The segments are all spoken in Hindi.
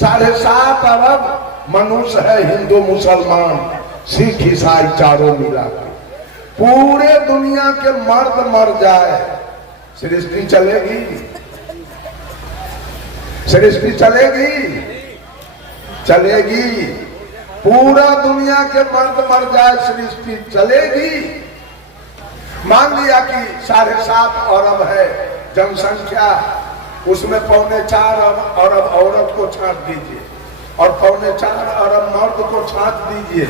7.5 अरब मनुष्य है, हिंदू मुसलमान सिख ईसाई चारों मिला के। पूरे दुनिया के मर्द मर जाए, सृष्टि चलेगी? सृष्टि चलेगी? चलेगी। पूरा दुनिया के मर्द मर जाए, सृष्टि चलेगी? मान लिया कि 7.5 अरब है जनसंख्या, उसमें 4.25 अरब औरत को छांट दीजिए और 4.25 अरब मर्द को छांट दीजिए।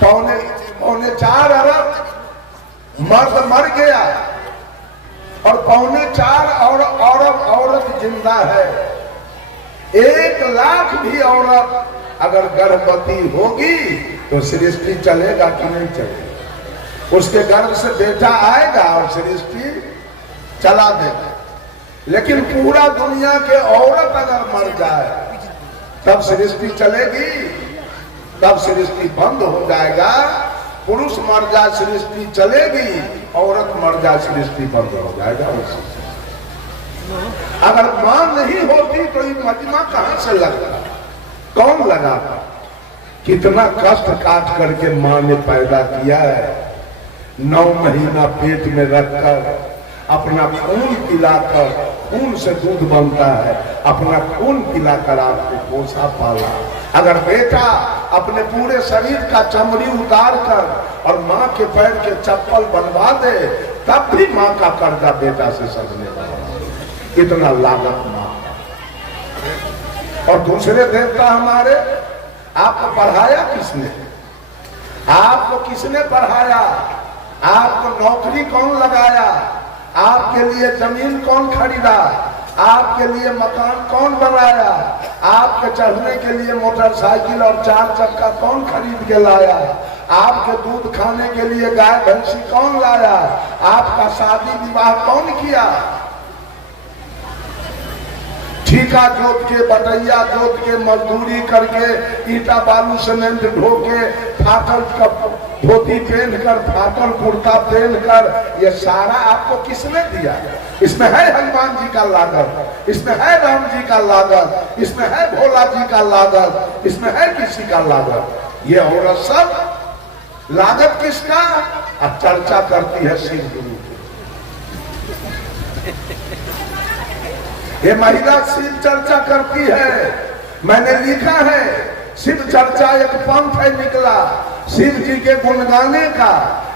4.25 अरब मर्द मर गया और 4.25 अरब औरत जिंदा है। 1 लाख भी औरत अगर गर्भवती होगी तो सृष्टि चलेगा कि नहीं चलेगा? उसके गर्भ से बेटा आएगा और सृष्टि चला देगा। लेकिन पूरा दुनिया के औरत अगर मर जाए तब सृष्टि चलेगी? तब सृष्टि बंद हो जाएगा। पुरुष मर जाए सृष्टि चलेगी, औरत मर जाए सृष्टि बंद हो जाएगा। अगर मां नहीं होती तो ये मजमा कहां से लगता? कौन लगाता? कितना कष्ट काट करके मां ने पैदा किया है। 9 महीना पेट में रखकर अपना खून पिलाकर, खून से दूध बनता है, अपना खून पिलाकर आपको पोसा पाला। अगर बेटा अपने पूरे शरीर का चमड़ी उतार कर और माँ के पैर के चप्पल बनवा दे तब भी माँ का कर्जा बेटा से सदने लगा। इतना लागत माँ का। और दूसरे देवता हमारे, आपको पढ़ाया किसने? आपको किसने पढ़ाया? आपको नौकरी कौन लगाया? आपके लिए जमीन कौन खरीदा? आपके लिए मकान कौन बनाया? आपके चढ़ने के लिए मोटरसाइकिल और 4 चक्का कौन खरीद के लाया? आपके दूध खाने के लिए गाय भैंसी कौन लाया? आपका शादी विवाह कौन किया? ठीका जोत के, बटैया जोत के, मजदूरी करके, ईटा बालू सीमेंट ढो के, फाटल धोती पहनकर, फाटल कुर्ता पहनकर, ये सारा आपको किसने दिया? इसमें है हनुमान जी का लागत, इसमें है राम जी का लागत, इसमें है भोला जी का लागत, इसमें है किसी का लागत? ये औरत सब लागत किसका? अब चर्चा करती है शिव गुरु की। ये महिला शिव चर्चा करती है। मैंने लिखा है शिव चर्चा एक पंथ है निकला शिव जी के गुण गाने का।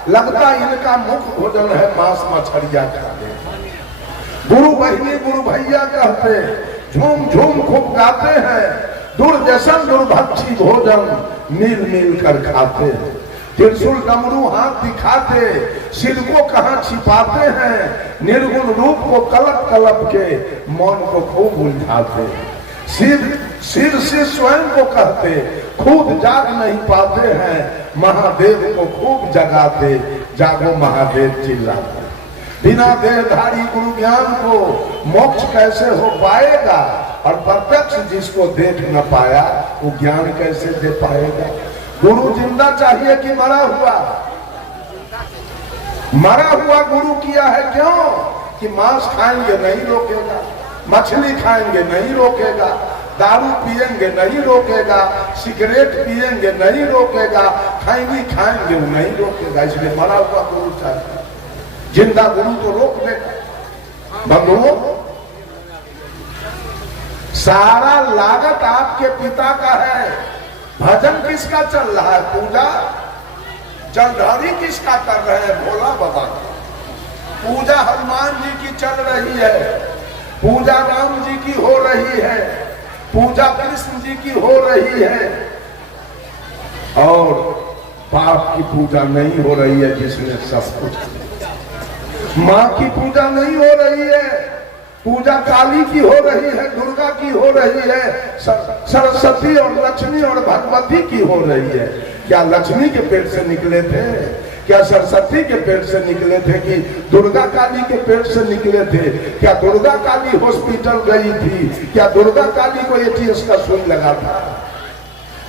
लगता इनका मुख्य भोजन है मांस मछलिया खाने। गुरु बहिनी गुरु भैया कहते, झूम झूम खूब गाते हैं। दुर्जसन दुर्भक्षी भोजन मिल मिल कर खाते हैं। त्रिशूल डमरू हाथ दिखाते, सिर को कहां छिपाते हैं। निर्गुण रूप को कलप कलप के मौन को खूब उलझाते। सिर से स्वयं को कहते, खुद जाग नहीं पाते हैं। महादेव को खूब जगाते, जागो महादेव चिल्लाते। बिना देहधारी गुरु ज्ञान को मोक्ष कैसे हो पाएगा? और प्रत्यक्ष जिसको देख न पाया वो ज्ञान कैसे दे पाएगा? गुरु जिंदा चाहिए कि मरा हुआ? मरा हुआ गुरु किया है। क्यों? कि मांस खाएंगे नहीं रोकेगा, मछली खाएंगे नहीं रोकेगा, दारू पिएंगे नहीं रोकेगा, सिगरेट पिएंगे नहीं रोकेगा, खैनी खाएंगे नहीं रोकेगा। इसलिए मरा हुआ गुरु चाहिए। जिंदा गुरु तो रोक देगा। बंधुओं, सारा लागत आपके पिता का है। भजन किसका चल रहा है? पूजा जलधारी किसका कर रहे हैं? भोला बाबा का। पूजा हनुमान जी की चल रही है, पूजा राम जी की हो रही है, पूजा कृष्ण जी की हो रही है, और बाप की पूजा नहीं हो रही है जिसने सब कुछ। माँ की पूजा नहीं हो रही है, पूजा काली की हो रही है, दुर्गा की हो रही है, सरस्वती और लक्ष्मी और भगवती की हो रही है। क्या लक्ष्मी के पेट से निकले थे? क्या सरस्वती के पेट से निकले थे? कि दुर्गा काली के पेट से निकले थे? क्या दुर्गा काली हॉस्पिटल गई थी? क्या दुर्गा काली को एटीएस का सुई लगा था?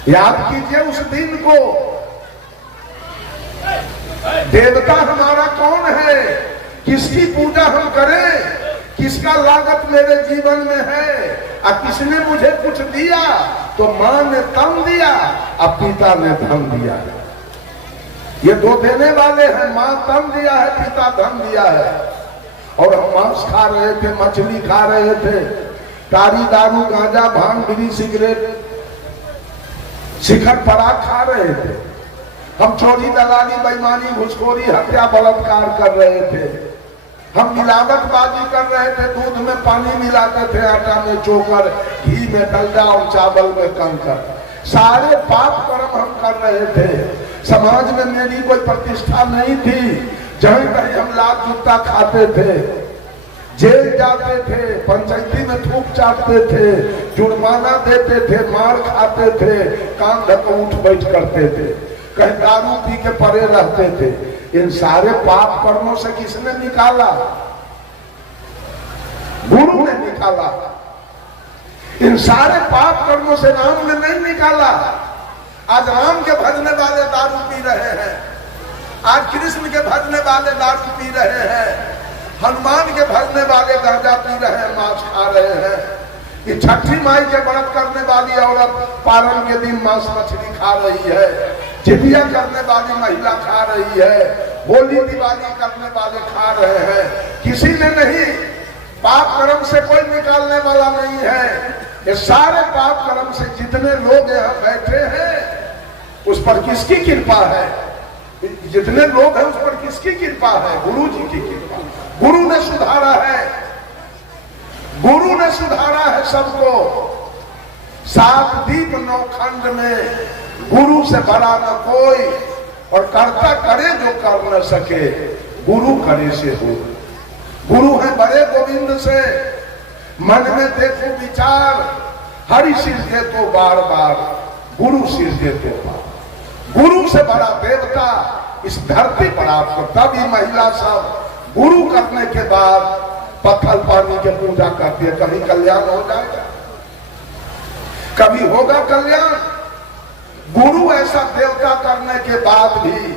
याद कीजिए उस दिन को। देवता हमारा कौन है? किसकी पूजा हम करें? किसका लागत मेरे जीवन में है, और किसने मुझे कुछ दिया, तो माँ ने तन दिया और पिता ने धन दिया। ये दो देने वाले हैं, माँ तन दिया है, पिता धन दिया है। और हम मांस खा रहे थे, मछली खा रहे थे, तारी दारू गांजा भांग बीड़ी सिगरेट शिखर पराग खा रहे थे। हम चोरी दलाली बेईमानी घुसखोरी हत्या बलात्कार कर रहे थे। हम मिलावटबाजी कर रहे थे, दूध में पानी मिलाते थे, आटा में चोकर, घी में डलडा और चावल में कंकर। सारे पाप कर्म हम कर रहे थे। समाज में मेरी कोई प्रतिष्ठा नहीं थी। जहीं कहीं हम लात जूता खाते थे, जेल जाते थे, पंचायती में थूक चाटते थे, जुर्माना देते थे, मार खाते थे, कान ढको उठ बैठ करते थे, कहीं दारू पी के पड़े रहते थे। इन सारे पाप कर्मों से किसने निकाला? गुरु ने निकाला। इन सारे पाप कर्मों से राम ने नहीं निकाला। आज राम के भजने वाले दारू पी रहे हैं, आज कृष्ण के भजने वाले दारू पी रहे हैं, हनुमान के भजने वाले गांजा पी रहे हैं, मांस खा रहे हैं। ये छठी माई के व्रत करने वाली औरत पारण के दिन मांस मछली खा रही है, जितिया करने वाली महिला खा रही है, होली दिवाली करने वाले खा रहे हैं। किसी ने नहीं, पाप कर्म से कोई निकालने वाला नहीं है। ये सारे पाप कर्म से जितने लोग यहाँ बैठे हैं, उस पर किसकी कृपा है? जितने लोग हैं उस पर किसकी कृपा है? गुरु जी की कृपा। गुरु ने सुधारा है, गुरु ने सुधारा है सबको। 7 दीप 9 खंड में गुरु से बड़ा न कोई, और कर्ता करे जो कर न सके, गुरु करे से हो। गुरु है बड़े गोविंद से, मन में देखो विचार, हरि सिर दे तो बार बार, गुरु सिर दे तो बार। गुरु से बड़ा देवता इस धरती पर आपको, तभी महिला सब गुरु करने के बाद पत्थर पानी के पूजा करती है। कभी कल्याण हो जाएगा, कभी होगा कल्याण। गुरु ऐसा देवता करने के बाद भी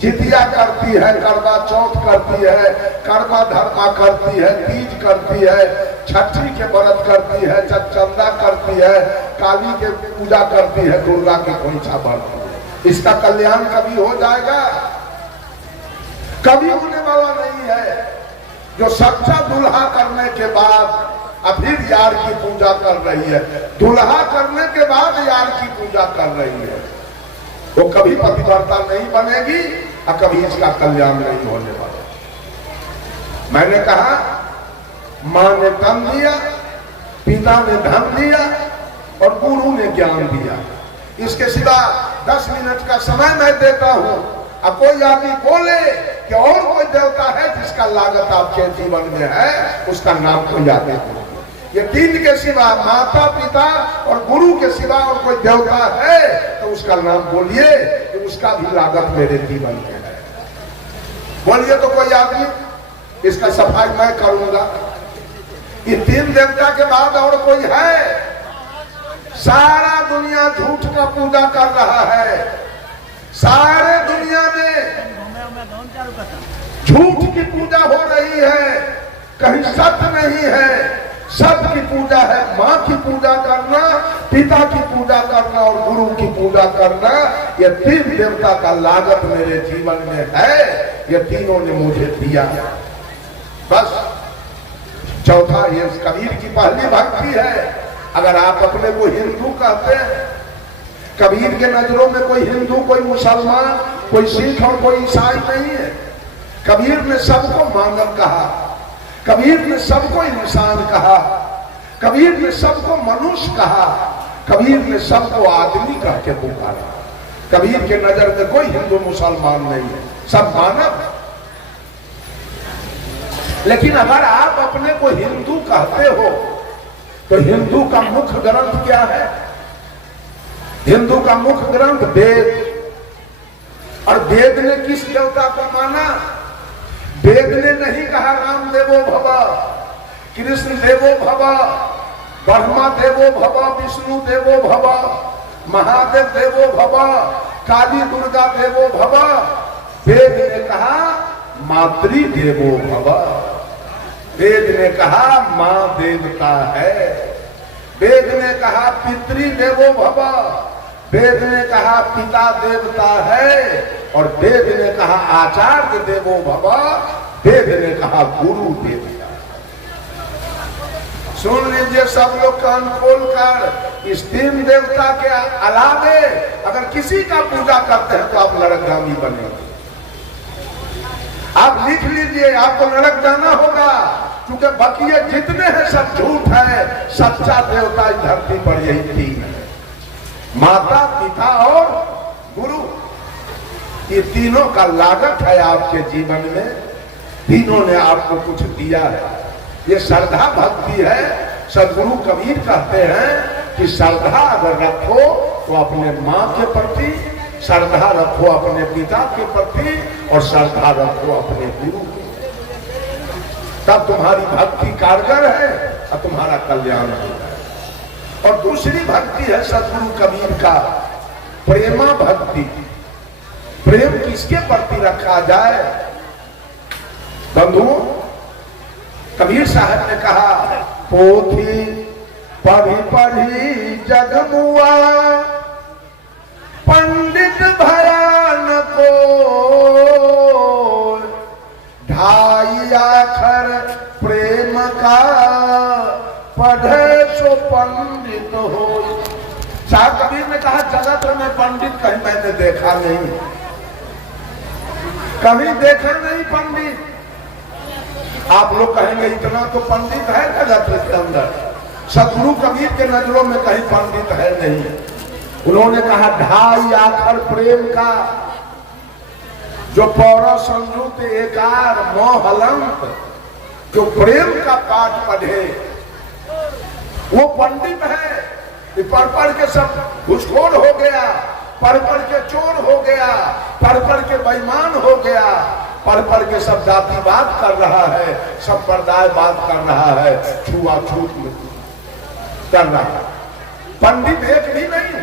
जितिया करती है, करवा चौथ करती है, कर्मा धर्मा करती है, तीज करती है, छठी के व्रत करती है, चंदा करती है, काली के पूजा करती है, दुर्गा के खोइछा भरती है। इसका कल्याण कभी हो जाएगा? कभी होने वाला नहीं है। जो सच्चा दुल्हा करने के बाद फिर यार की पूजा कर रही है, दुल्हा करने के बाद यार की पूजा कर रही है, वो कभी पतिव्रता नहीं बनेगी और कभी इसका कल्याण नहीं होने वाला। मैंने कहा, माँ ने तन दिया, पिता ने धन दिया और गुरु ने ज्ञान दिया। इसके सिवा 10 मिनट का समय मैं देता हूं। अब कोई आदमी बोले कि और कोई देवता है जिसका लागत आपके जीवन में है, उसका नाम कोई याद नहीं। ये 3 के सिवा, माता पिता और गुरु के सिवा और कोई देवता है तो उसका नाम बोलिए कि उसका भी लागत मेरे जीवन में है। बोलिए तो कोई आदमी, इसका सफाई मैं करूंगा। ये 3 देवता के बाद और कोई है? सारा दुनिया झूठ का पूजा कर रहा है। सारे दुनिया में झूठ की पूजा हो रही है, कहीं सत्य नहीं है। सत्य की पूजा है माँ की पूजा करना, पिता की पूजा करना और गुरु की पूजा करना। ये 3 देवता का लागत मेरे जीवन में है, ये तीनों ने मुझे दिया। बस चौथा ये कबीर की पहली भक्ति है। अगर आप अपने को हिंदू कहते हैं, कबीर के नजरों में कोई हिंदू, कोई मुसलमान, कोई सिख और कोई ईसाई नहीं है। कबीर ने सबको मानव कहा, कबीर ने सबको इंसान कहा, कबीर ने सबको मनुष्य कहा, कबीर ने सबको आदमी कह के पुकारा। कबीर के नजर में कोई हिंदू मुसलमान नहीं है, सब मानव। लेकिन अगर आप अपने को हिंदू कहते हो तो हिंदू का मुख्य ग्रंथ क्या है? हिंदू का मुख्य ग्रंथ वेद। और वेद ने किस देवता को माना? वेद ने नहीं कहा राम देवो भव, कृष्ण देवो भव, ब्रह्मा देवो भव, विष्णु देवो भव, महादेव देवो भव, काली दुर्गा देवो भव। वेद ने कहा मातृ देवो भव। वेद ने कहा मां देवता है, वेद ने कहा पितृ देवो भव, वेद ने कहा पिता देवता है, और वेद ने कहा आचार्य देवो भव, वेद ने कहा गुरु देवता। सुन लीजिए सब लोग कान खोल कर, इस तीन देवता के अलावे अगर किसी का पूजा करते हैं तो आप नरकगामी बनेंगे। आप लिख लीजिए, आपको नरक जाना होगा, क्योंकि बकिए जितने हैं सब झूठ है। सच्चा देवता इस धरती पर यही तीन है, माता पिता और गुरु। ये तीनों का लागत है आपके जीवन में, तीनों ने आपको कुछ दिया है। ये श्रद्धा भक्ति है। सदगुरु कबीर कहते हैं कि श्रद्धा अगर रखो तो अपने माँ के प्रति, श्रद्धा रखो अपने पिता के प्रति, और श्रद्धा रखो अपने गुरु के, तब तुम्हारी भक्ति कारगर है और तुम्हारा कल्याण होगा। और दूसरी भक्ति है सदगुरु कबीर का प्रेमा भक्ति। प्रेम किसके प्रति रखा जाए? बंधुओं, कबीर साहब ने कहा, पोथी पढ़ी पढ़ी जगमुआ, पंडित भयान को, ढाई आखर प्रेम का, पढ़े सो पंडित हो। साहब कबीर ने कहा, जगत में पंडित कहीं मैंने देखा नहीं, कभी देखा नहीं पंडित। आप लोग कहेंगे इतना तो पंडित है जगत के अंदर, सदगुरु कबीर के नजरों में कहीं पंडित है नहीं। उन्होंने कहा, ढाई आखर प्रेम का, जो पौरा संयुक्त एकार मोहलंत, जो प्रेम का पाठ पढ़े वो पंडित है। पढ़ पढ़ के सब घुसखोर हो गया, पढ़ पढ़ के चोर हो गया, पढ़ पढ़ के बेईमान हो गया, पढ़ पढ़ के सब जातिवाद कर रहा है, संप्रदायवाद कर रहा है, छुआछूत कर रहा है। पंडित एक भी नहीं।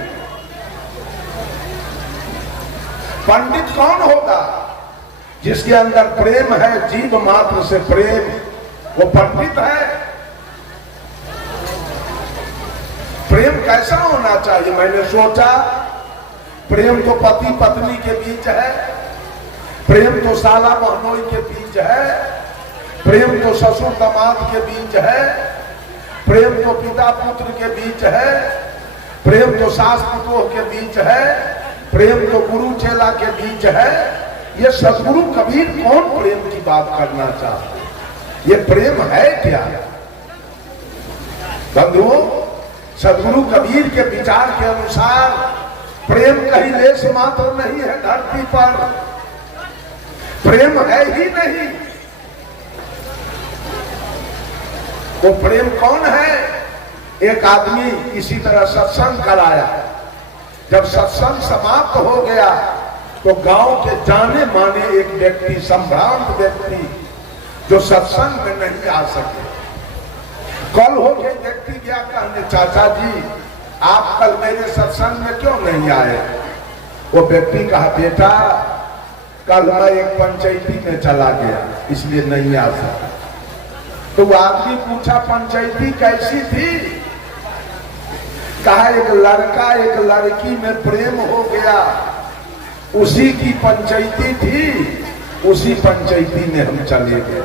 पंडित कौन होगा? जिसके अंदर प्रेम है, जीव मात्र से प्रेम, वो पंडित है। प्रेम कैसा होना चाहिए? मैंने सोचा, प्रेम तो पति पत्नी के बीच है, प्रेम तो साला बहनोई के बीच है, प्रेम तो ससुर दामाद के बीच है, प्रेम तो पिता पुत्र के बीच है, प्रेम तो सास पुतोह के बीच है, प्रेम तो गुरु चेला के बीच है। ये सदगुरु कबीर कौन प्रेम की बात करना चाहते? ये प्रेम है क्या? बंधुओं, सदगुरु कबीर के विचार के अनुसार प्रेम कहीं लेश मात्र नहीं है धरती पर, प्रेम है ही नहीं। वो प्रेम कौन है? एक आदमी इसी तरह सत्संग कराया, जब सत्संग समाप्त हो गया तो गांव के जाने माने एक व्यक्ति, संभ्रांत व्यक्ति, जो सत्संग में नहीं आ सके, कल हो के व्यक्ति गया कहने, चाचा जी आप कल मेरे सत्संग में क्यों नहीं आए? वो व्यक्ति कहा, बेटा कल मैं एक पंचायती में चला गया इसलिए नहीं आ सका। तो वो आदमी पूछा, पंचायती कैसी थी? कहा, एक लड़का एक लड़की में प्रेम हो गया, उसी की पंचायती थी, उसी पंचायती में हम चले गए।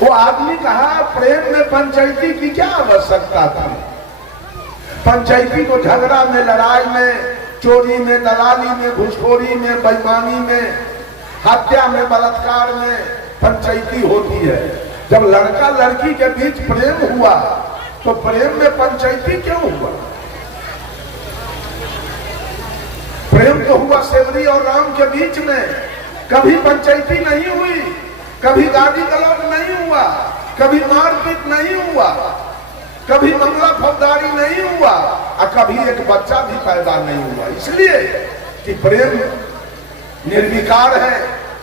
वो आदमी कहा, प्रेम में पंचायती की क्या आवश्यकता थी? पंचायती को झगड़ा में, लड़ाई में, चोरी में, दलाली में, घुसखोरी में, बेईमानी में, हत्या में, बलात्कार में पंचायती होती है। जब लड़का लड़की के बीच प्रेम हुआ तो प्रेम में पंचायती क्यों हुआ? प्रेम तो हुआ सेवरी और राम के बीच में, कभी पंचायती नहीं हुई, कभी गाली गलौज नहीं हुआ, कभी मारपीट नहीं हुआ, कभी मामला फौजदारी नहीं हुआ, और कभी एक बच्चा भी पैदा नहीं हुआ। इसलिए कि प्रेम निर्विकार है,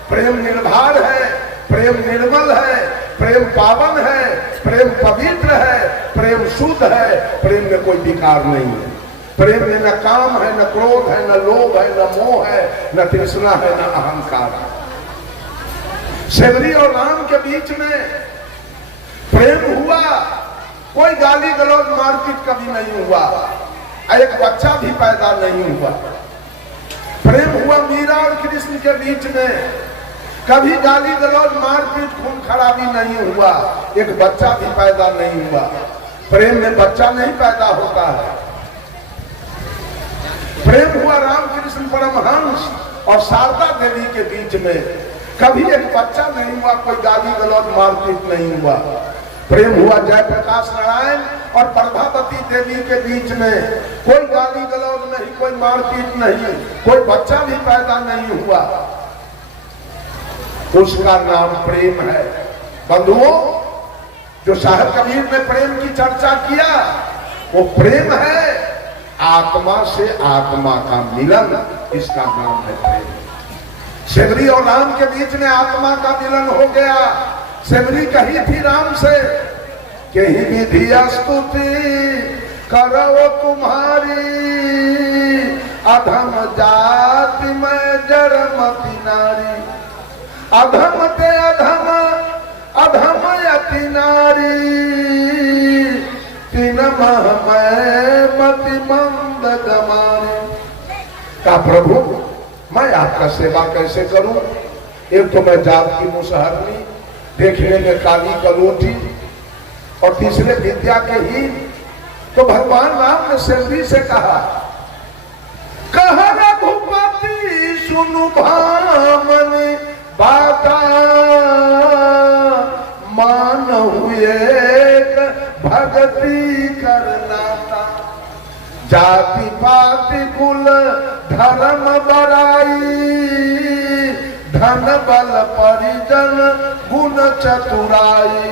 प्रेम निर्भर है, प्रेम निर्मल है, प्रेम पावन है, प्रेम पवित्र है, प्रेम शुद्ध है, प्रेम में कोई विकार नहीं है। प्रेम में न काम है, न क्रोध है, न लोभ है, न मोह है, न तृष्णा है, न अहंकार है। सेवरी और राम के बीच में प्रेम हुआ, कोई गाली गलौज मारपीट कभी नहीं हुआ, एक बच्चा भी पैदा नहीं हुआ। प्रेम हुआ मीरा और कृष्ण के बीच में, कभी गाली गलौज मारपीट खून खराबी नहीं हुआ, एक बच्चा भी पैदा नहीं हुआ। प्रेम में बच्चा नहीं पैदा होता है। प्रेम हुआ रामकृष्ण परमहंस और शारदा देवी के बीच में, कभी एक बच्चा नहीं हुआ, कोई गाली गलौज मारपीट नहीं हुआ। प्रेम हुआ जयप्रकाश नारायण और प्रभावती देवी के बीच में, कोई गाली गलौज नहीं, कोई मारपीट नहीं, कोई बच्चा भी पैदा नहीं हुआ। उसका नाम प्रेम है। बंधुओं, जो साहब कबीर ने प्रेम की चर्चा किया वो प्रेम है, आत्मा से आत्मा का मिलन, इसका नाम है प्रेम। सेवरी और राम के बीच में आत्मा का मिलन हो गया। सेवरी कही थी राम से कि ही विधि स्तुति करो तुम्हारी, अधम जाति में जरमती नारी, अधम ते अधम अधम यति नारी, तीन मह में मति मंद गमारी। का प्रभु मैं आपका सेवा कैसे करूं? एक तो मैं जात की मुसहरनी, देखने में काली कलोटी, और तीसरे विद्या के हीन। तो भगवान राम ने सेवरी से कहा, कहा रघुपति सुनु भामनी बाता, मान हुए भगति करनाता, जाति पाति कुल धर्म बड़ाई, धन बल परिजन गुण चतुराई,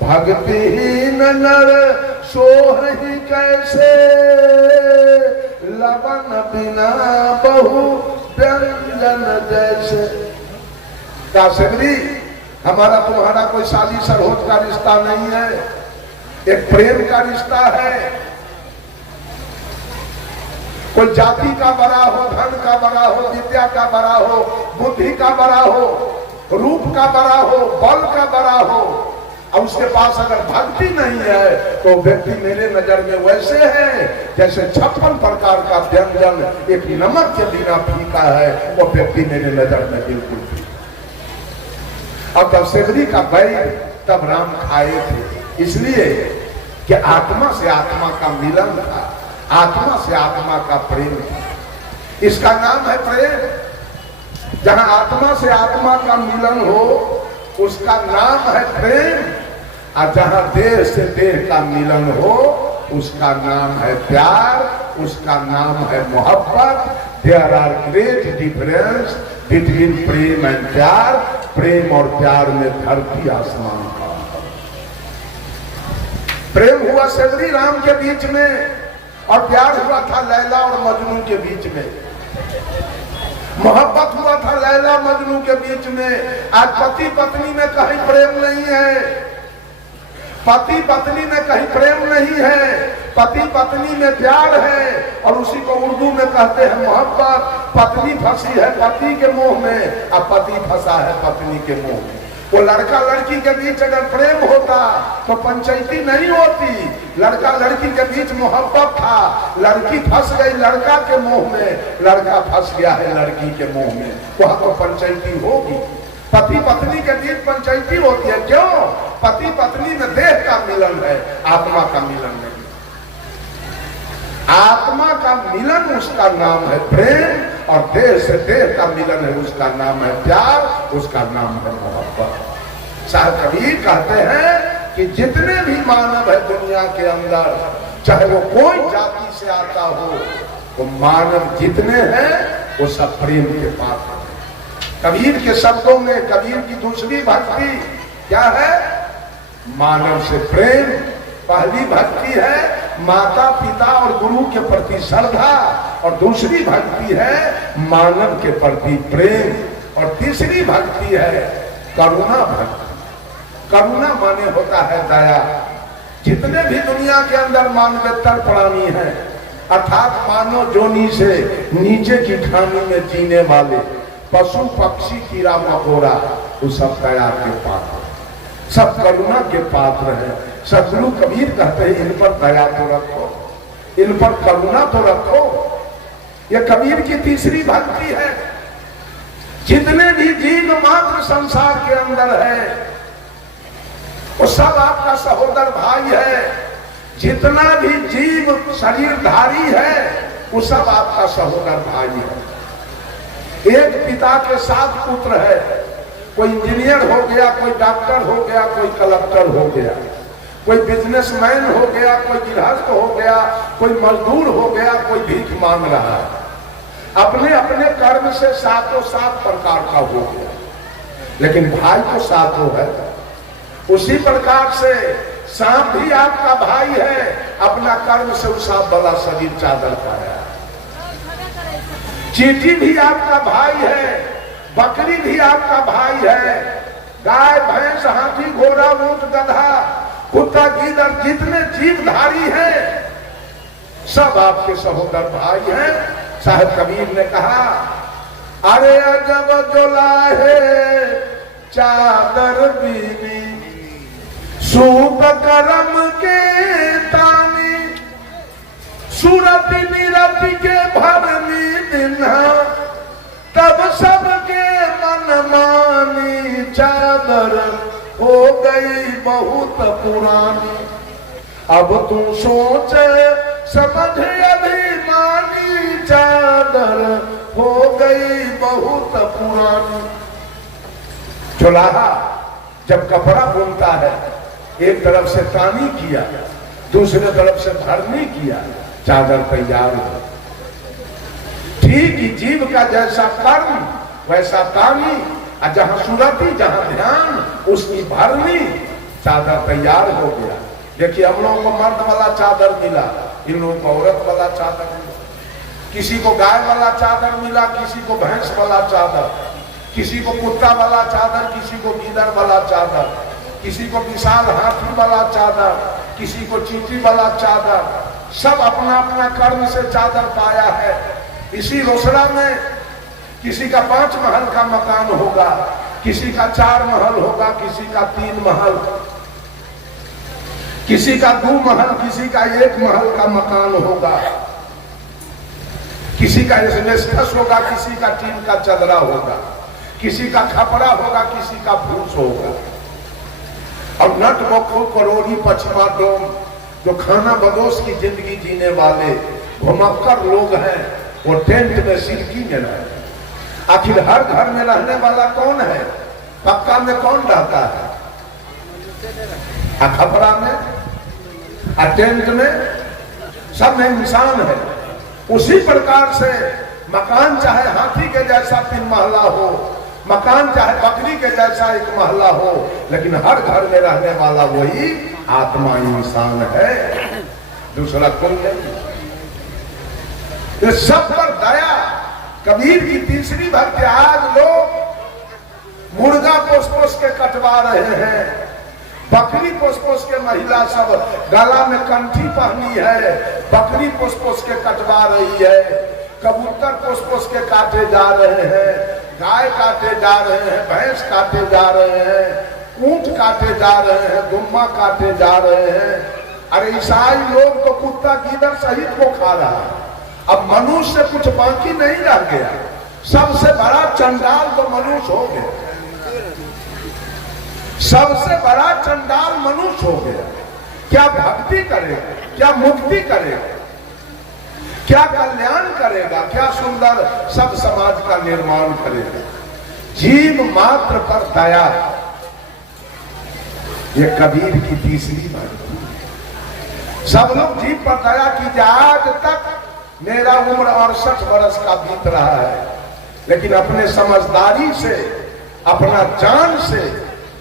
भक्तिहीन नर सोहि कैसे, लवन बिना बहु व्यंजन जैसे। का सेवरी, हमारा तुम्हारा कोई शादी सरहोज का रिश्ता नहीं है, एक प्रेम का रिश्ता है। कोई जाति का बड़ा हो, धन का बड़ा हो, विद्या का बड़ा हो, बुद्धि का बड़ा हो, रूप का बड़ा हो, बल का बड़ा हो, और उसके पास अगर भक्ति नहीं है तो व्यक्ति मेरे नजर में वैसे है जैसे 56 प्रकार का व्यंजन एक नमक के बिना फीका है, वो व्यक्ति मेरे नजर में बिल्कुल फीका। और तब सेवरी का बैर तब राम खाए थे, इसलिए कि आत्मा से आत्मा का मिलन था, आत्मा से आत्मा का प्रेम था। इसका नाम है प्रेम। जहां आत्मा से आत्मा का मिलन हो उसका नाम है प्रेम, और जहां देह से देह का मिलन हो उसका नाम है प्यार, उसका नाम है मोहब्बत। There are great difference between prem and pyaar. प्रेम और प्यार में धरती आसमान का प्रेम हुआ सेवरी राम के बीच में, और प्यार हुआ था लैला और मजनू के बीच में, मोहब्बत हुआ था लैला मजनू के बीच में। आज पति पत्नी में कहीं प्रेम नहीं है, पति पत्नी में कहीं प्रेम नहीं है, पति पत्नी में प्यार है, और उसी को उर्दू में कहते हैं मोहब्बत। पत्नी फंसी है पति के मोह में, और पति फंसा है पत्नी के मोह में। वो लड़का लड़की के बीच अगर प्रेम होता तो पंचायती नहीं होती। लड़का लड़की के बीच मोहब्बत था, लड़की फंस गई लड़का के मोह में, लड़का फंस गया है लड़की के मोह में, वहां तो पंचायती होगी। पति पत्नी के बीच पंचायती होती है, क्यों? पति पत्नी में देह का मिलन है, आत्मा का मिलन नहीं। आत्मा का मिलन उसका नाम है प्रेम, और देह से देह का मिलन है उसका नाम है प्यार, उसका नाम है मोहब्बत। साहब कबीर कहते हैं कि जितने भी मानव है दुनिया के अंदर, चाहे वो कोई जाति से आता हो, वो मानव जितने हैं वो सब प्रेम के पात्र हैं। कबीर के शब्दों में कबीर की दूसरी भक्ति क्या है? मानव से प्रेम। पहली भक्ति है माता पिता और गुरु के प्रति श्रद्धा, और दूसरी भक्ति है मानव के प्रति प्रेम, और तीसरी भक्ति है करुणा भक्ति। करुणा माने होता है दया। जितने भी दुनिया के अंदर मानवेतर प्राणी हैं, अर्थात मानव जोनी से नीचे की खानी में जीने वाले पशु पक्षी कीड़ा मकोड़ा, वो सब दया के पात्र। सब करुणा के पात्र हैं। सदगुरु कबीर कहते हैं इन पर दया तो रखो, इन पर करुणा तो रखो। यह कबीर की तीसरी भक्ति है। जितने भी जीव मात्र संसार के अंदर है वो सब आपका सहोदर भाई है। जितना भी जीव शरीरधारी है वो सब आपका सहोदर भाई है। एक पिता के 7 पुत्र है, कोई इंजीनियर हो गया, कोई डॉक्टर हो गया, कोई कलेक्टर हो गया, कोई बिजनेसमैन हो गया, कोई गृहस्थ हो गया, कोई मजदूर हो गया, कोई भीख मांग रहा है। अपने अपने कर्म से 7 प्रकार का हो गया, लेकिन भाई तो 7 है। उसी प्रकार से सांप भी आपका भाई है, अपना कर्म से उस सांप वाला शरीर चादर पाया। चींटी भी आपका भाई है, बकरी भी आपका भाई है, गाय भैंस हाथी घोड़ा ऊंट गधा कुत्ता गीदड़ जितने जीवधारी हैं सब आपके सहोदर भाई हैं। साहब कबीर ने कहा, अरे अजब जोला है चादर बीनी सूप करम के तानी सूरत निरति के भरनी दिन्हा तब सबके मन मानी चादर हो गई बहुत पुरानी। अब तू सोच समझ अभिमानी चादर हो गई बहुत पुरानी। चुलाहा जब कपड़ा बुनता है एक तरफ से तानी किया, दूसरे तरफ से भरनी किया, चादर तैयार हो। ठीक ही जीव का जैसा कर्म वैसा तानी, और जहां सूरती जहां ध्यान उसकी भरनी, चादर तैयार हो गया। देखिए हम लोगों को मर्द वाला चादर मिला, इन लोगों को औरत वाला चादर मिला, किसी को गाय वाला चादर मिला, किसी को भैंस वाला चादर, किसी को कुत्ता वाला चादर, किसी को गीदड़ वाला चादर, किसी को विशाल हाथी वाला चादर, किसी को चींटी वाला चादर। सब अपना अपना कर्म से चादर पाया है। इसी रोसड़ा में किसी का 5 महल का मकान होगा, किसी का 4 महल होगा, किसी का 3 महल, किसी का 2 महल, किसी का 1 महल का मकान होगा, किसी का एस्बेस्टस होगा, किसी का टीन का चदरा होगा, किसी का खपड़ा होगा, किसी का फूस होगा। और नट बखो करोड़ी पछमा डोम जो खाना बदोश की जिंदगी जीने वाले घुमक्कर लोग हैं, वो टेंट में सिरकी में रहते। आखिर हर घर में रहने वाला कौन है? पक्का में कौन रहता है? खपड़ा में, टेंट में, सब में इंसान है। उसी प्रकार से मकान चाहे हाथी के जैसा 3 महला हो, मकान चाहे बकरी के जैसा 1 महला हो, लेकिन हर घर में रहने वाला वही आत्मा इंसान है, दूसरा कोई नहीं। ये सब पर दया। कबीर की तीसरी भक्ति। आज लोग मुर्गा पोस पोस के कटवा रहे हैं, बकरी पोस पोस के महिला सब गला में कंठी पहनी है, बकरी पोस पोस के कटवा रही है, कबूतर पोस पोस के काटे जा रहे हैं, गाय काटे जा रहे हैं, भैंस काटे जा रहे हैं, ऊंट काटे जा रहे हैं, गुम्मा काटे जा रहे हैं। अरे ईसाई लोग तो कुत्ता गीदड़ सहित को खा रहा है। अब मनुष्य कुछ बाकी नहीं रह गया। सबसे बड़ा चंडाल तो मनुष्य हो गया, सबसे बड़ा चंडाल मनुष्य हो गया। क्या भक्ति करेगा, क्या मुक्ति करेगा, क्या कल्याण करेगा, क्या सुंदर सब समाज का निर्माण करेगा? जीव मात्र पर दया, ये कबीर की तीसरी बात। सब लोग जीव पर दया कीजिए। आज तक मेरा उम्र 68 वर्ष का बीत रहा है, लेकिन अपने समझदारी से, अपना जान से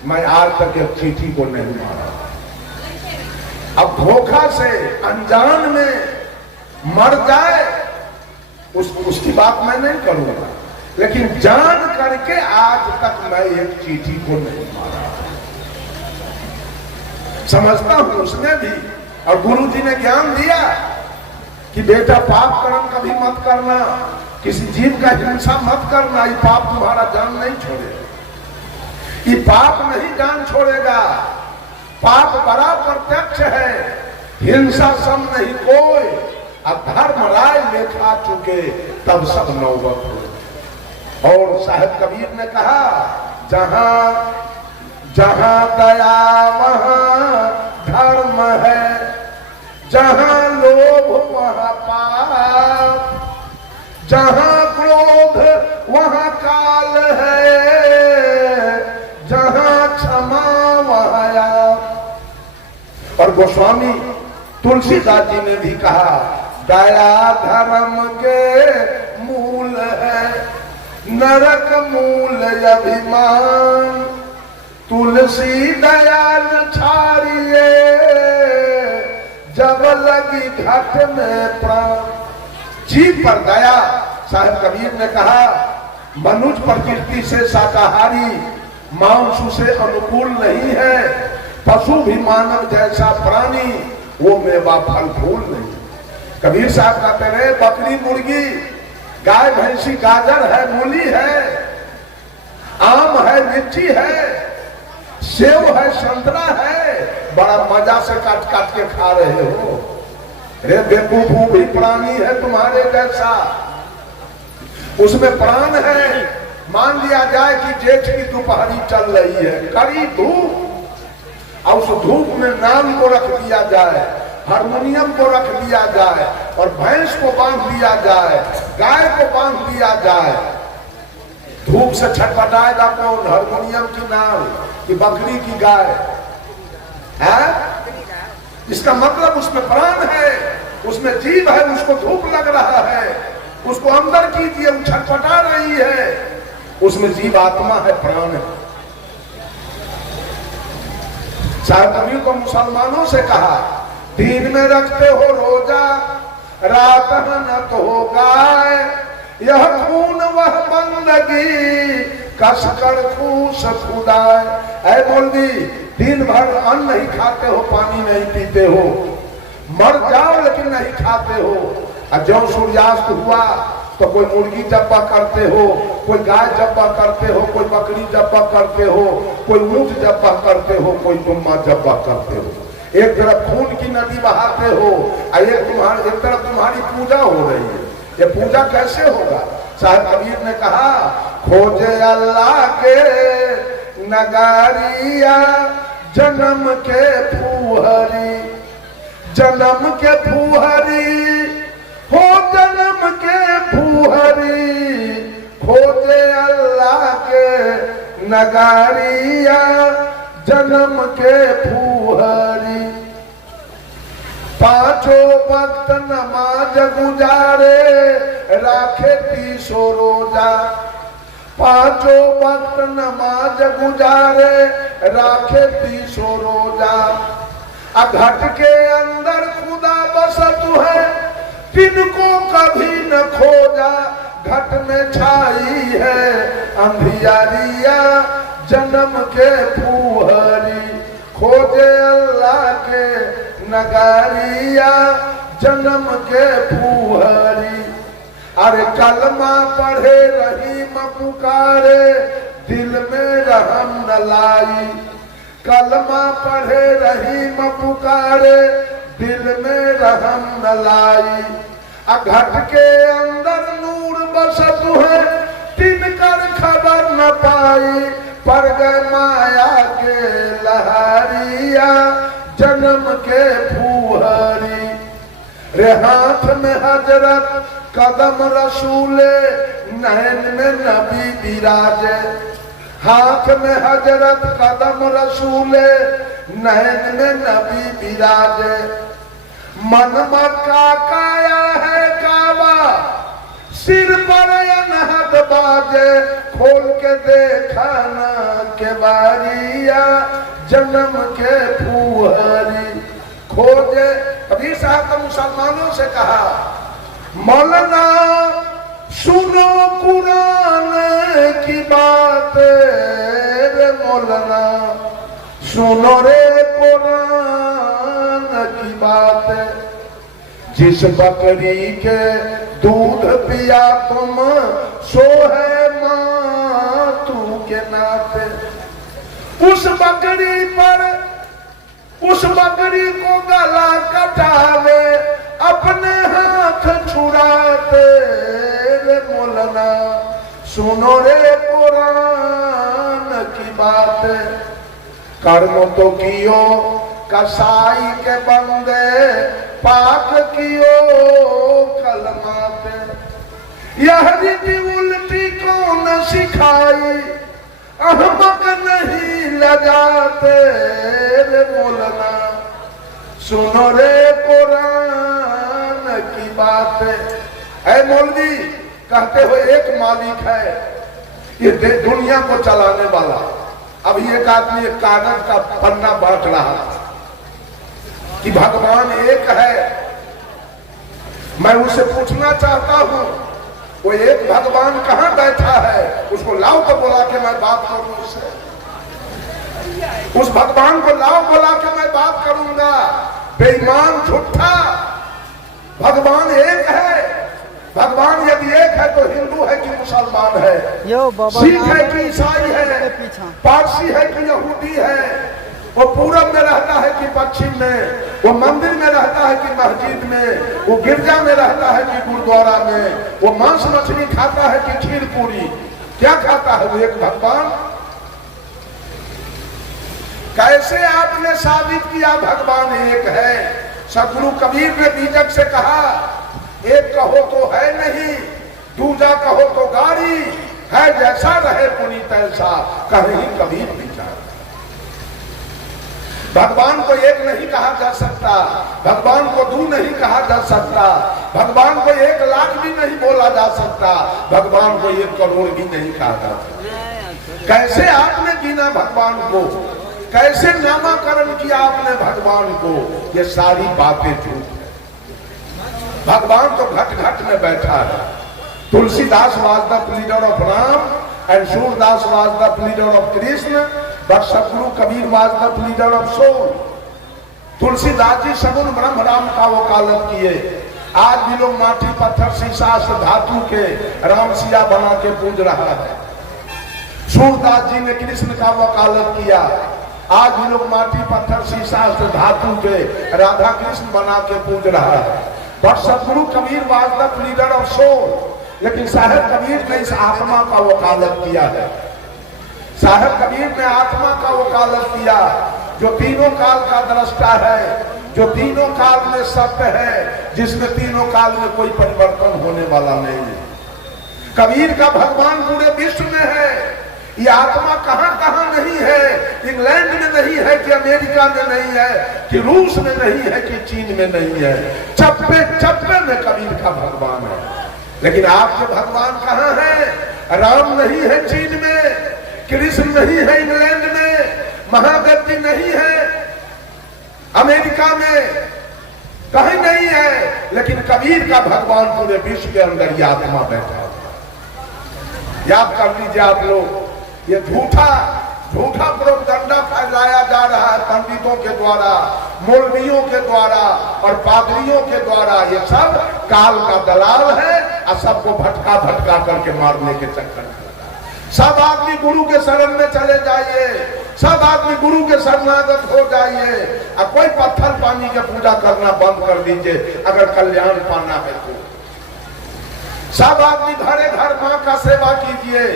मैं आज तक एक चींटी को नहीं मारा। अब धोखा से अनजान में मर जाए उसकी बात मैं नहीं करूंगा, लेकिन जान करके आज तक मैं एक चींटी को नहीं मारा। समझता हूं उसने भी, और गुरु जी ने ज्ञान दिया कि बेटा पाप कर्म कभी मत करना, किसी जीव का हिंसा मत करना, ये पाप तुम्हारा जान नहीं छोड़ेगा। कि पाप नहीं जान छोड़ेगा, पाप बड़ा प्रत्यक्ष है, हिंसा सम नहीं कोई, अब धर्म राय लेखा चुके तब सब नौबत हो। और साहब कबीर ने कहा जहां जहां दया वहां धर्म है, जहां लोभ वहां पाप, जहां क्रोध वहां काल है, जहां क्षमा वहां आप। और गोस्वामी तुलसीदास जी ने भी कहा दया धर्म के मूल है, नरक मूल अभिमान, तुलसी दयाल छाड़िए जब लगी घट में प्राण। जीव पर दया, साहब कबीर ने कहा मनुष्य प्रकृति से शाकाहारी, मांसु से अनुकूल नहीं है, पशु भी मानव जैसा प्राणी, वो मेवा फल फूल नहीं। कबीर साहब कहते रहे बकरी मुर्गी गाय भैंसी गाजर है मूली है, आम है लीची है, सेव है संतरा है, बड़ा मजा से काट काट के खा रहे हो। रे बेवकूफ भी प्राणी है तुम्हारे जैसा, उसमें प्राण है। मान लिया जाए कि जेठ की दोपहरी चल रही है, कड़ी धूप, और उस धूप में नाम को रख दिया जाए, हारमोनियम को रख दिया जाए, और भैंस को बांध दिया जाए, गाय को बांध दिया जाए, धूप से छटपटाएगा कौन? हारमोनियम की नाल कि बकरी की गाय है? इसका मतलब उसमें प्राण है, उसमें जीव है, उसको धूप लग रहा है, उसको अंदर कीजिए, वो छटपटा रही है, उसमें जीव आत्मा है, प्राण है। साहब कबीर को मुसलमानों से कहा दिन में रखते हो रोजा, रात न तो हो गाय, यह खून वह बंदगी कस कर खूस खुदाए। ऐ मौलवी दिन भर अन्न नहीं खाते हो, पानी नहीं पीते हो, मर जाओ लेकिन नहीं खाते हो, और जब सूर्यास्त हुआ तो कोई मुर्गी जब्बा करते हो, कोई गाय जब्बा करते हो, कोई बकरी जब्बा करते हो, कोई ऊंट जब्बा करते हो, कोई दुम्मा जब्बा करते हो। एक तरफ खून की नदी बहाते हो और एक तरफ तुम्हारी पूजा हो रही है। ये पूजा कैसे होगा? साहब कबीर ने कहा खोजे अल्लाह के नगारिया जन्म के फूहरी, जन्म के फूहरी हो जन्म के फूहरी, खोजे अल्लाह के नगारिया जन्म के फूहरी। पांचों वक्त नमाज गुजारे राखे 30 रोजा, पांचों वक्त नमाज गुजारे राखे 30 रोजा। घट के अंदर खुदा बसत है तिनको कभी न खोजा, घट में छाई है अंधियारिया जन्म के फूहरी, खोजे अल्लाह के नगारिया जन्म के फूहरी। अरे कलमा पढ़े रहीम पुकारे दिल में रहम न लाई, कलमा पढ़े रहीम पुकारे दिल में रहम न लाई। घट के अंदर नूर बसत है तिनकर खबर न पाई, पर गए माया के लहरिया जन्म के फूहरी। रे हाथ में हजरत कदम रसूले नैन में नबी विराजे, हाथ में हजरत कदम रसूले नैन में नबी विराजे। मन मक्का काया है काबा सिर पर अनहद बाजे, खोल के देखा न के बारिया जन्म के फूहरी, खोजे। कबीर साहब ने मुसलमानों से कहा मौलाना सुनो कुरान की बात रे मौलाना, सुनो रे कुरान की बात। जिस बकरी के दूध पिया तुम सो है माँ तू के नाते। उस बकरी पर, उस बकरी को गला कटावे अपने हाथ छुड़ाते रे मोलना। सुनो रे कुरान की बात, कर्म तो कियो कसाई के बंदे, पाक कियो कलमा पे। यह रीति उल्टी कौन सिखाई, अहमक नहीं लजाते रे मोलना। सुनो रे कुरान की बात। ऐ मौलवी, कहते हो एक मालिक है ये दुनिया को चलाने वाला। अभी एक आदमी एक कागज का पन्ना बांट रहा था कि भगवान एक है। मैं उसे पूछना चाहता हूं वो एक भगवान कहां बैठा है, उसको लाओ तो बोला के मैं बात करूं उससे। उस भगवान को लाओ बोला के मैं बात करूंगा। बेईमान, झूठा। भगवान एक है। भगवान यदि एक है तो हिंदू है कि मुसलमान है, सिख है कि ईसाई है, पारसी है कि यहूदी है, वो पूरब में रहता है कि पश्चिम में, वो मंदिर में रहता है कि मस्जिद में, वो गिरजा में रहता है कि गुरुद्वारा में, वो मांस मछली खाता है कि खीर पूरी, क्या खाता है वो एक भगवान। कैसे आपने साबित किया भगवान एक है? सदगुरु कबीर ने बीजक से कहा, एक कहो तो है नहीं, दूजा कहो तो गाड़ी है, जैसा रहे पुनीत ऐसा कहीं कबीर विचार। भगवान को एक नहीं कहा जा सकता, भगवान को दो नहीं कहा जा सकता, भगवान को 1 लाख भी नहीं बोला जा सकता, भगवान को 1 करोड़ भी नहीं कहा जा सकता। कैसे आपने गिना भगवान को, कैसे नामाकरण किया आपने भगवान को? ये सारी बातें झूठ है। भगवान तो घट घट में बैठा है। Tulsidas was the leader of Ram and Surdas was the leader of Krishna, but Sadguru Kabir was the leader of soul. Tulsidas ji सगुन ब्रह्म राम का वकालत किए। आज भी लोग माटी पत्थर शीशा से धातु के राम सिया बना के पूज रहा है। सूरदास जी ने कृष्ण का वकालत किया। आज भी लोग माटी पत्थर शीशा से धातु के राधा कृष्ण बना के पूज रहा है। But Sadguru Kabir was the leader of soul. लेकिन साहेब कबीर ने इस आत्मा का वकालत किया है। साहेब कबीर ने आत्मा का वकालत किया जो तीनों काल का दृष्टा है, जो तीनों काल में सत्य है, जिसमें तीनों काल में कोई परिवर्तन होने वाला नहीं है। कबीर का भगवान पूरे विश्व में है। ये आत्मा कहां कहां नहीं है। इंग्लैंड में नहीं है कि अमेरिका में नहीं है कि रूस में नहीं है कि चीन में नहीं है। चप्पे चप्पे में कबीर का भगवान है। लेकिन आपके भगवान कहां है? राम नहीं है चीन में, कृष्ण नहीं है इंग्लैंड में, महादेव जी नहीं है अमेरिका में, कहीं नहीं है। लेकिन कबीर का भगवान पूरे विश्व के अंदर ये आत्मा बैठा है। याद कर लीजिए आप लोग, ये झूठा प्रोपगंडा फैलाया जा रहा है पंडितों के द्वारा, मौलवियों के द्वारा और पादरियों के द्वारा। ये सब काल का दलाल है और सबको भटका भटका करके मारने के चक्कर में। सब आदमी गुरु के शरण में चले जाइए, सब आदमी गुरु के शरणागत हो जाइए और कोई पत्थर पानी के पूजा करना बंद कर दीजिए अगर कल्याण पाना है तो। सब आदमी घरे घर माँ का सेवा कीजिए।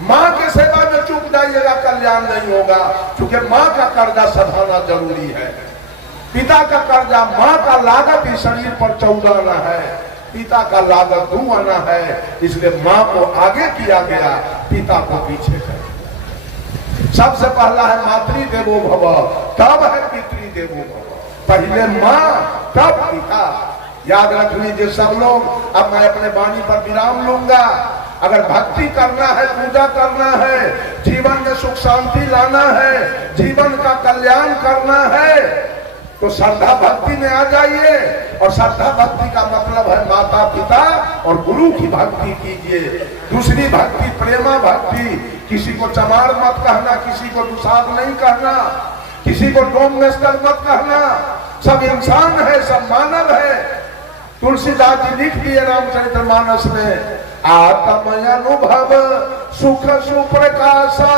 माँ के सेवा में चूक जाइएगा कल्याण नहीं होगा, क्योंकि माँ का कर्जा सधाना जरूरी है। पिता का कर्जा, माँ का लागत इस शरीर पर 14 आना है, पिता का लागत 2 आना है। इसलिए माँ को आगे किया गया, पिता को पीछे कर। सबसे पहला है मातृ देवो भव, तब है पितृ देवो भव। पहले माँ तब पिता। याद रख लीजिए सब लोग। अब मैं अपने वाणी पर विराम लूंगा। अगर भक्ति करना है, पूजा करना है, जीवन में सुख शांति लाना है, जीवन का कल्याण करना है, तो श्रद्धा भक्ति में आ जाइए। और श्रद्धा भक्ति का मतलब है माता पिता और गुरु की भक्ति कीजिए। दूसरी भक्ति प्रेमा भक्ति। किसी को चमार मत कहना, किसी को दुसाध नहीं कहना, किसी को डोममेस्टर मत कहना। सब इंसान है, सब मानव है। तुलसीदास जी लिख दिए रामचरितमानस में, आत्म अनुभव सुख सुप्रकाशा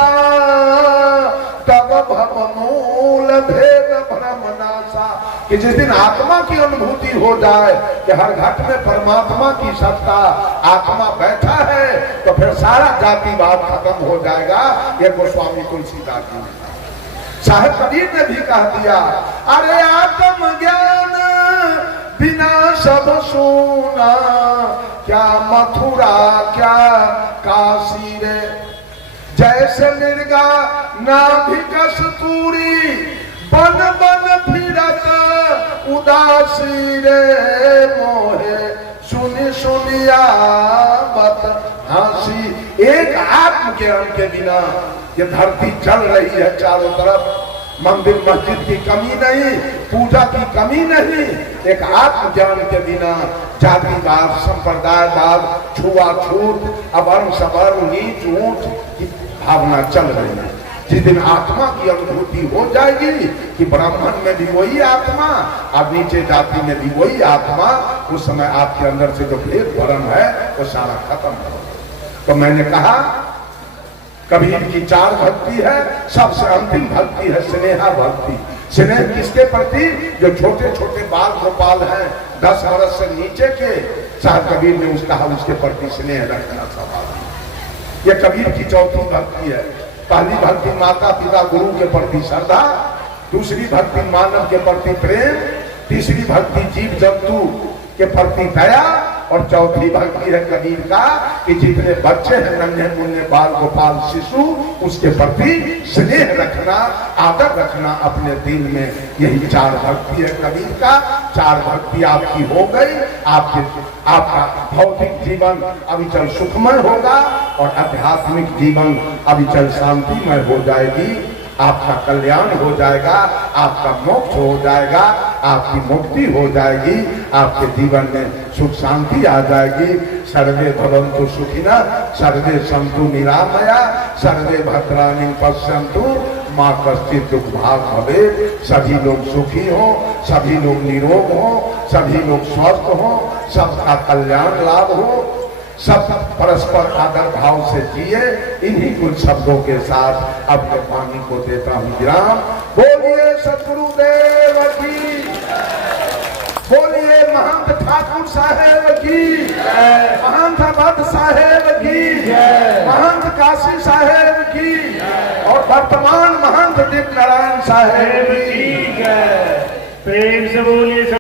तब भव मूल भेद भ्रम नासा। कि जिस दिन आत्मा की अनुभूति हो जाए कि हर घट में परमात्मा की सत्ता, आत्मा बैठा है, तो फिर सारा जातिवाद खत्म हो जाएगा। ये गोस्वामी तुलसीदास जी ने साहिब कबीर ने भी कह दिया, अरे आत्म ज्ञान बिना सब सोना, क्या मथुरा क्या काशी रे। जैसे मिर्गा नाभि कस्तूरी, बन बन फिरत उदासी रे। मोहे सुनी सुनिया मत हंसी। एक आत्म ज्ञान के बिना ये धरती चल रही है चारों तरफ, मंदिर मस्जिद की कमी नहीं, पूजा की कमी नहीं। एक आत्म ज्ञान के बिना जातिवाद, संप्रदायवाद, छुआछूत, अवर्ण सवर्ण, नीच ऊंच की भावना चल रही है। जिस दिन आत्मा की अनुभूति हो जाएगी कि ब्राह्मण में भी वही आत्मा और नीचे जाति में भी वही आत्मा, उस समय आपके अंदर से जो भेद भरम है वो सारा खत्म हो। तो मैंने कहा कबीर की 4 भक्ति है, सबसे अंतिम भक्ति है स्नेहा भक्ति। स्नेह किसके प्रति? जो छोटे छोटे बाल गोपाल हैं, 10 वर्ष से नीचे के, साहब कबीर ने उसके प्रति स्नेह रखना सवाल। ये कबीर की चौथी भक्ति है। पहली भक्ति माता पिता गुरु के प्रति श्रद्धा, दूसरी भक्ति मानव के प्रति प्रेम, तीसरी भक्ति जीव जंतु के प्रति दया, और चौथी भक्ति है कबीर का कि जितने बच्चे हैं, नन्हे मुन्ने बाल गोपाल शिशु, उसके प्रति स्नेह रखना, आदर रखना अपने दिल में। यही 4 भक्ति है कबीर का। 4 भक्ति आपकी हो गई, आपका भौतिक जीवन अविचल सुखमय होगा और आध्यात्मिक जीवन अविचल शांतिमय हो जाएगी। आपका कल्याण हो जाएगा, आपका मोक्ष हो जाएगा, आपकी मुक्ति हो जाएगी, आपके जीवन में सुख शांति आ जाएगी। सर्वे भवन्तु सुखिनः, सर्वे सन्तु निरामया, सर्वे भद्राणि पश्यन्तु मां कश्चित् दुख भाग भवेत्। सभी लोग सुखी हो, सभी लोग निरोग हो, सभी लोग स्वस्थ हो, सबका कल्याण लाभ हो, सब परस्पर आदर भाव से जिए। इन्हीं कुछ शब्दों के साथ अपने वाणी को देता हूं विराम। बोलिए सतगुरुदेव की, बोलिए महंत ठाकुर साहेब की, महंत अवध साहेब की, महंत काशी साहेब की, और वर्तमान महंत दीप नारायण साहेब की। प्रेम से बोलिए।